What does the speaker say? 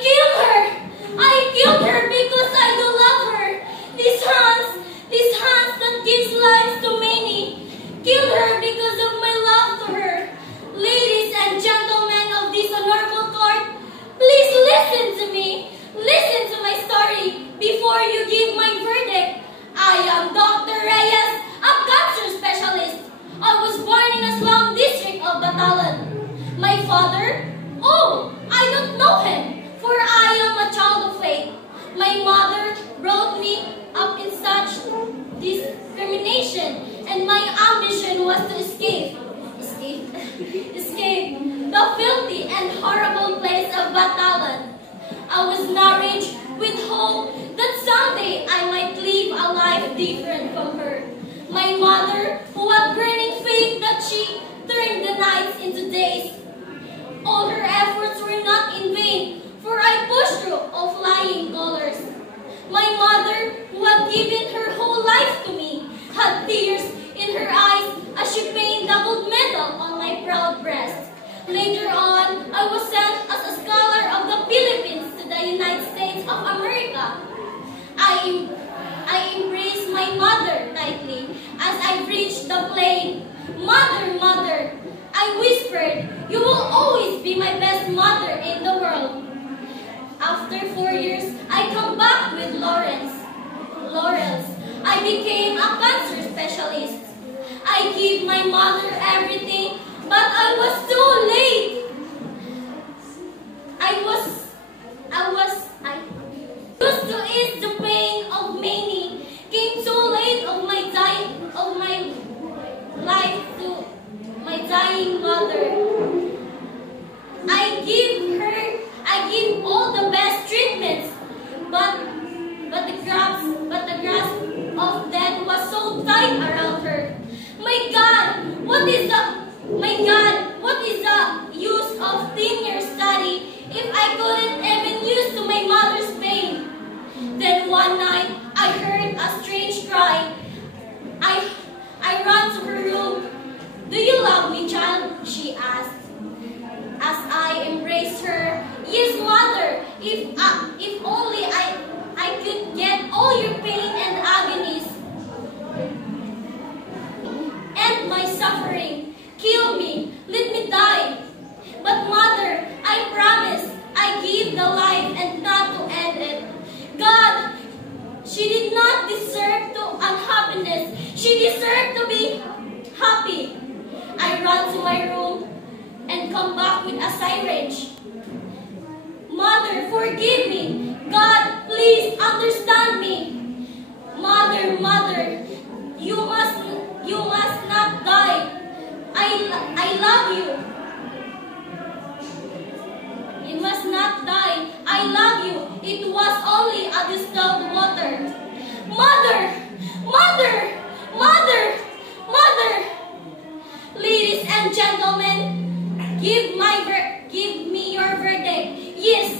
killed her! I killed her because I do love her! These hands that gives life to many, killed her because of my love to her. Ladies and gentlemen of this honorable court, please listen to me. Listen to my story before you give my verdict. I am Dr. Reyes, a cancer specialist. I was born in a slum district of Batalan. My father? Oh, I don't know him, for I am a child of faith. My mother brought me up in such discrimination, and my ambition was to escape the filthy and horrible place of Batalan. I was nourished with hope that someday I might live a life different from her. My mother, who had burning faith that she turned the nights into days. All her efforts were not in vain, for I pushed through all flying colors. My mother, who had given her whole life to me, had tears in her eyes as she pinned the gold medal on my proud breast. Later on, I was sent as a scholar of the Philippines to the United States of America. I embraced my mother tightly as I reached the plane. Mother, mother, I whispered, you will always be my best mother in the world. After 4 years, I come back with laurels. I became a cancer specialist. I give my mother everything, but I was too late. I used to ease the pain of many. Came too late of my life to my dying mother. I give all the best treatments, but the grasp of death was so tight around her. My God, what is the use of 10-year study if I couldn't even use to my mother's pain? Then one night, I heard a strange cry. I ran to her room. Do you love me, child? She asked. As I embraced her, yes, mother, if only I could get all your pain and agonies, end my suffering, kill me, let me die. But mother, I promise, I give the life and not to end it. God, she did not deserve to unhappiness. She deserved to be happy. I ran to my room and come back with a siren. Mother, forgive me. God, please understand me. Mother, mother, you must not die. I love you. You must not die. I love you. It was only a distilled water. Mother, mother, mother, mother. Ladies and gentlemen, give me your verdict. Yes,